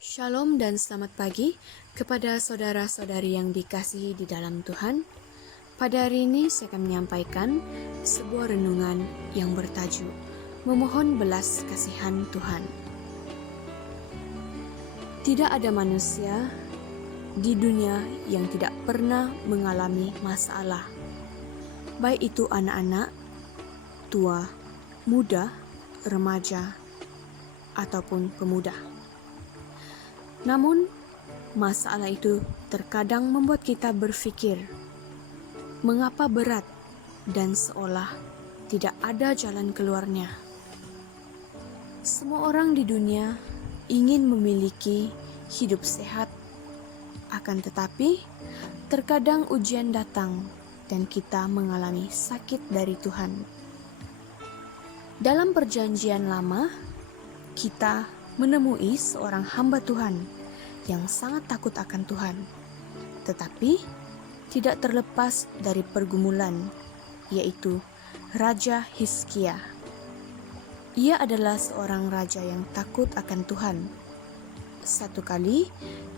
Shalom dan selamat pagi kepada saudara-saudari yang dikasihi di dalam Tuhan. Pada hari ini saya akan menyampaikan sebuah renungan yang bertajuk Memohon Belas Kasihan Tuhan. Tidak ada manusia di dunia yang tidak pernah mengalami masalah, baik itu anak-anak, tua, muda, remaja, ataupun pemuda. Namun, masalah itu terkadang membuat kita berpikir, mengapa berat dan seolah tidak ada jalan keluarnya. Semua orang di dunia ingin memiliki hidup sehat, akan tetapi terkadang ujian datang dan kita mengalami sakit dari Tuhan. Dalam perjanjian lama, kita menemui seorang hamba Tuhan yang sangat takut akan Tuhan, tetapi tidak terlepas dari pergumulan, yaitu Raja Hizkia. Ia adalah seorang raja yang takut akan Tuhan. Satu kali,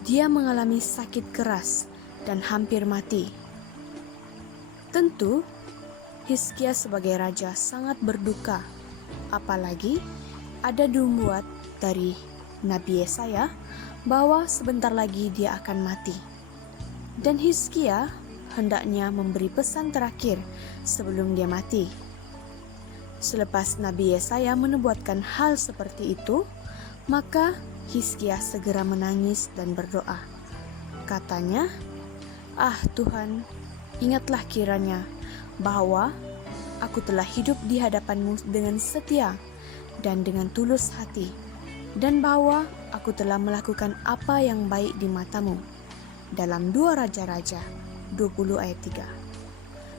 dia mengalami sakit keras dan hampir mati. Tentu, Hizkia sebagai raja sangat berduka, apalagi ada nubuat dari Nabi Yesaya bahwa sebentar lagi dia akan mati. Dan Hizkia hendaknya memberi pesan terakhir sebelum dia mati. Selepas Nabi Yesaya menubuatkan hal seperti itu, maka Hizkia segera menangis dan berdoa. Katanya, "Ah Tuhan, ingatlah kiranya bahwa aku telah hidup di hadapan-Mu dengan setia dan dengan tulus hati, dan bahwa aku telah melakukan apa yang baik di mata-Mu." Dalam 2 Raja-Raja 20 ayat 3.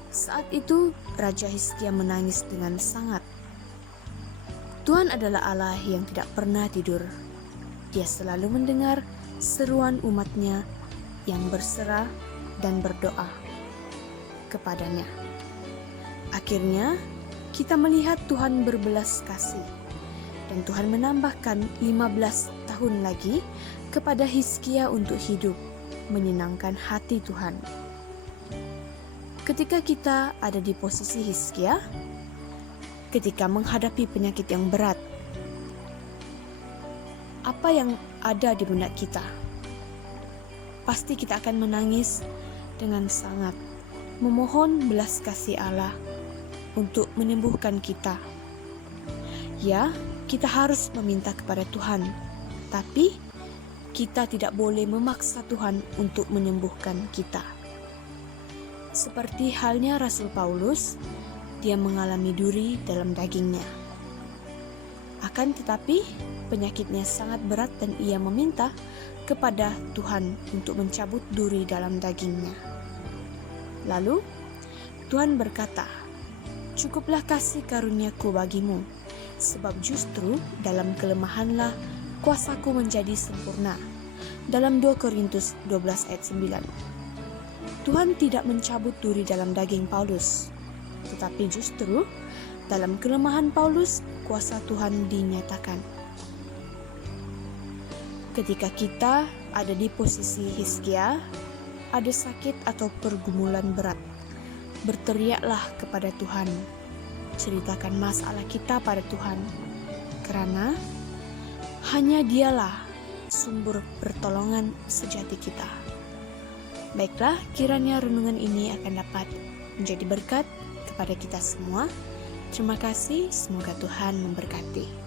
Saat itu Raja Hizkia menangis dengan sangat. Tuhan adalah Allah yang tidak pernah tidur. Dia selalu mendengar seruan umat-Nya yang berserah dan berdoa kepadanya. Akhirnya kita melihat Tuhan berbelas kasih, dan Tuhan menambahkan 15 tahun lagi kepada Hizkia untuk hidup, menyenangkan hati Tuhan. Ketika kita ada di posisi Hizkia, ketika menghadapi penyakit yang berat, apa yang ada di benak kita? Pasti kita akan menangis dengan sangat, memohon belas kasih Allah untuk menyembuhkan kita. Ya, kita harus meminta kepada Tuhan, tapi kita tidak boleh memaksa Tuhan untuk menyembuhkan kita. Seperti halnya Rasul Paulus, dia mengalami duri dalam dagingnya. Akan tetapi, penyakitnya sangat berat dan ia meminta kepada Tuhan untuk mencabut duri dalam dagingnya. Lalu, Tuhan berkata, "Cukuplah kasih karunia-Ku bagimu, sebab justru dalam kelemahanlah kuasa-Ku menjadi sempurna." Dalam 2 Korintus 12 ayat 9. Tuhan tidak mencabut duri dalam daging Paulus, tetapi justru dalam kelemahan Paulus kuasa Tuhan dinyatakan. Ketika kita ada di posisi Hizkia, ada sakit atau pergumulan berat, berteriaklah kepada Tuhan. Ceritakan masalah kita pada Tuhan, karena hanya Dialah sumber pertolongan sejati kita. Baiklah, kiranya renungan ini akan dapat menjadi berkat kepada kita semua. Terima kasih, semoga Tuhan memberkati.